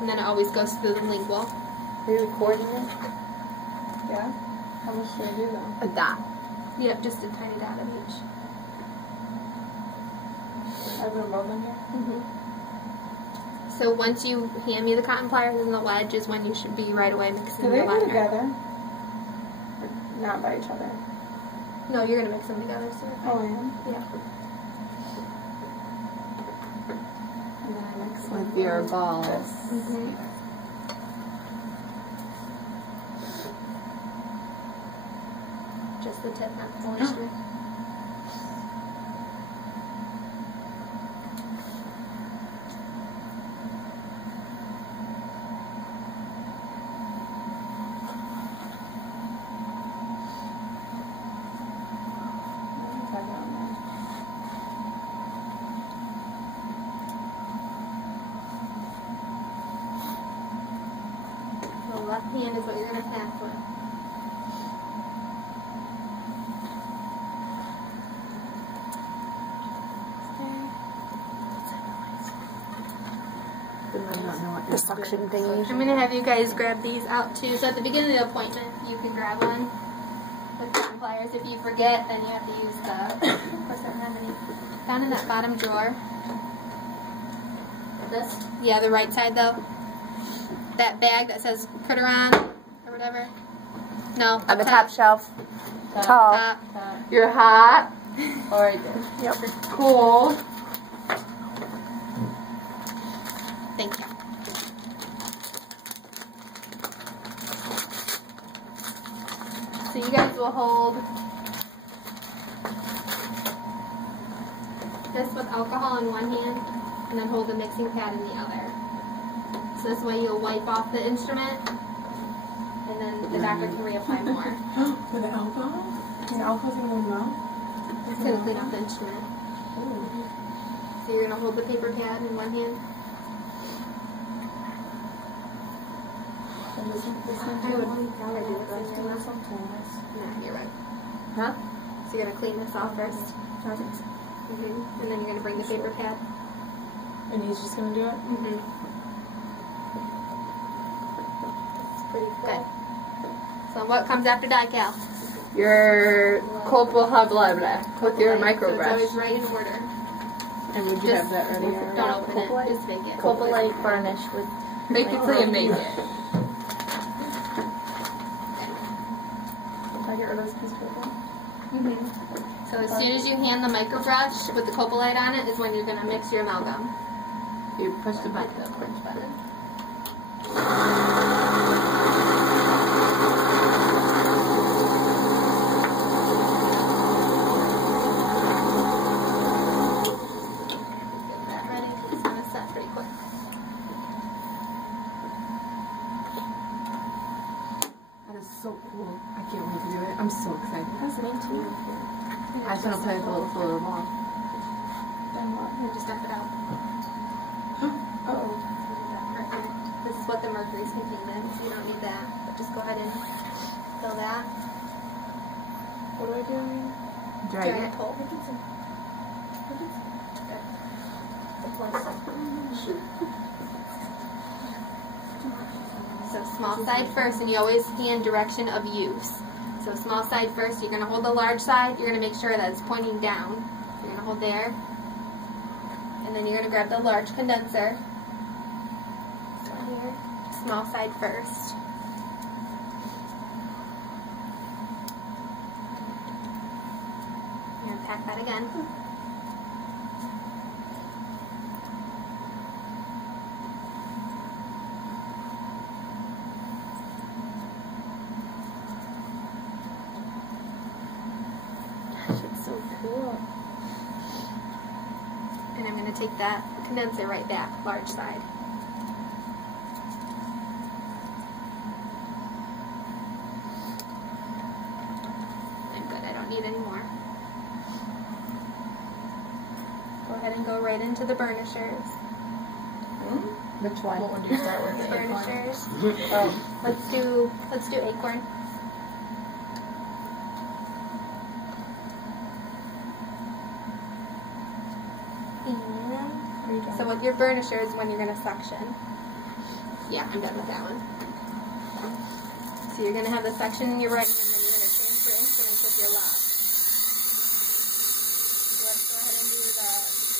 and then it always goes through the lingual. Are you recording it? Yeah. How much should I do though? A dot. Yep, just a tiny dot of each. I have them both in here? So once you hand me the cotton pliers and the wedge is when you should be right away mixing Do they your go liner. together? Or not by each other? No, you're going to mix them together, so. Oh, I am? Yeah. And then I mix With your balls. Just the tip, not the whole instrument. The left hand is what you're going to pack with. The suction thingy. I'm going to have you guys grab these out too. So at the beginning of the appointment, you can grab one with cotton pliers. If you forget, then you have to use the, of course I don't have any, down in that bottom drawer. This? Yeah, the right side though. That bag that says put her on or whatever. No. On the top shelf. Top. You're hot. All right then. Yep. Cool. Thank you. So you guys will hold this with alcohol in one hand and then hold the mixing pad in the other. So this way you'll wipe off the instrument and then the doctor can reapply more. With the alcohol? Can alcohol in your mouth? It's going to clean off the instrument. So you're going to hold the paper pad in one hand. And this one I would probably do the rest of this. No, you're right. Huh? So you're going to clean this off first. And then you're going to bring the paper pad. And he's just gonna do it? Pretty good. So what comes after die-cal? Your copal habla with your micro So it's always brush. right in order. And would you have that ready? Don't open it. Just make it. Copalite varnish with. Make it so you make it. Can I get rid of this piece of paper? So as soon as you hand the micro brush with the copalite on it is when you're going to mix your amalgam. You push the button. The orange button. Get that ready. It's going to set pretty quick. That is so cool. I can't wait to do it. I'm so excited. That's me too. I just want to play with a little fluid ball. Then what? You just dump it out. Uh-oh. This is what the mercury's contained in, so you don't need that. But just go ahead and fill that. What do I do? Drag it. Pull. So small side first, and you always hand direction of use. So small side first, you're going to hold the large side, you're going to make sure that it's pointing down. You're going to hold there. And then you're going to grab the large condenser. This one here. Small side first. You're going to pack that again. It's so cool. And I'm going to take that condenser right back, large side. I'm good, I don't need any more. Go ahead and go right into the burnishers. Which one? What one do you start with? The burnishers. Oh. Let's do acorn. So with your burnisher is when you're going to suction. Yeah, I'm done with that one. So you're going to have the section in your right hand, and then you're going to change your instruments with your left. So let's go ahead and do the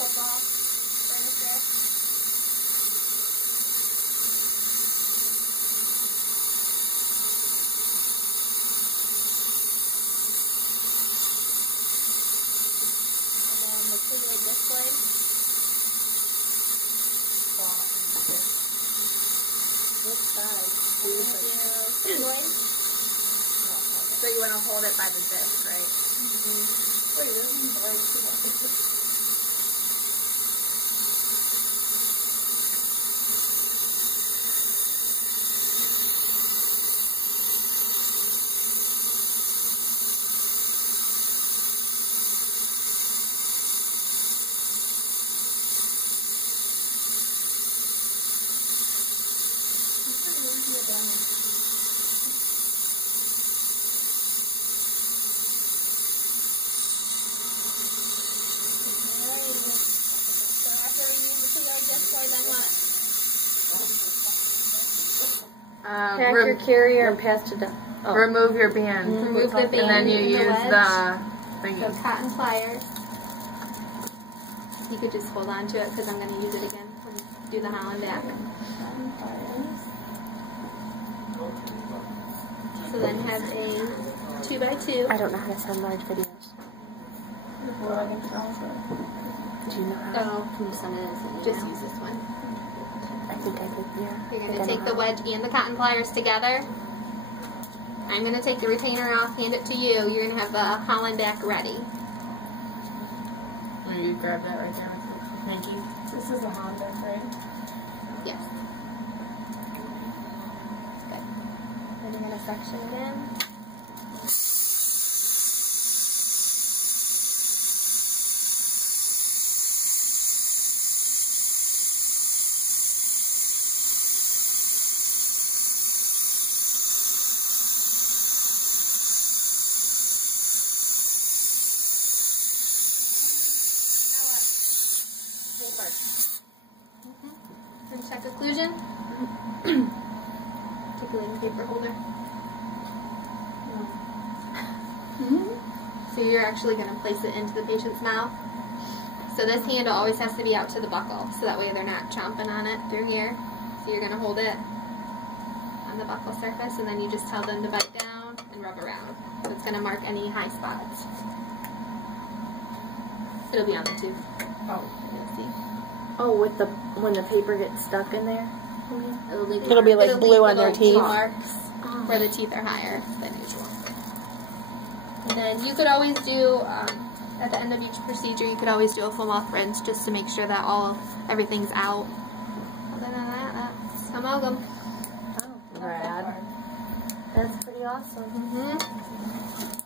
football furniture. And then the two-wheel display. Which side? So you want to hold it by the disc, right? Wait, this is the right tool. So after we use the two-wheel display, then what? Pack your carrier and pass to the. Oh. Remove your band. Remove the band And then you and the use wedge. the So thingy. cotton pliers. You could just hold on to it because I'm going to use it again when we do the Holland back. So then have a 2x2. I don't know how to send large videos. Do you know how? So Can you send it as an just email? use this one. I think I did. Yeah. You're I going think to I take know the how. wedge and the cotton pliers together. I'm going to take the retainer off, hand it to you. You're going to have the Holland back ready. Will you grab that right there with your pinky? This is a Honda, right? Yes. Good. Then you're going to section it in. And check occlusion. Take away the paper holder. So you're actually going to place it into the patient's mouth. So this handle always has to be out to the buckle, so that way they're not chomping on it through here. So you're going to hold it on the buckle surface, and then you just tell them to bite down and rub around. So it's going to mark any high spots. It'll be on the tooth. Oh. You'll see. Oh, with the when the paper gets stuck in there. It'll be like blue on their little teeth. marks where the teeth are higher than usual. And then you could always do, at the end of each procedure, you could always do a full mouth rinse just to make sure that everything's out. Other than that, that's amalgam. Oh, rad. That's pretty awesome. Mm-hmm.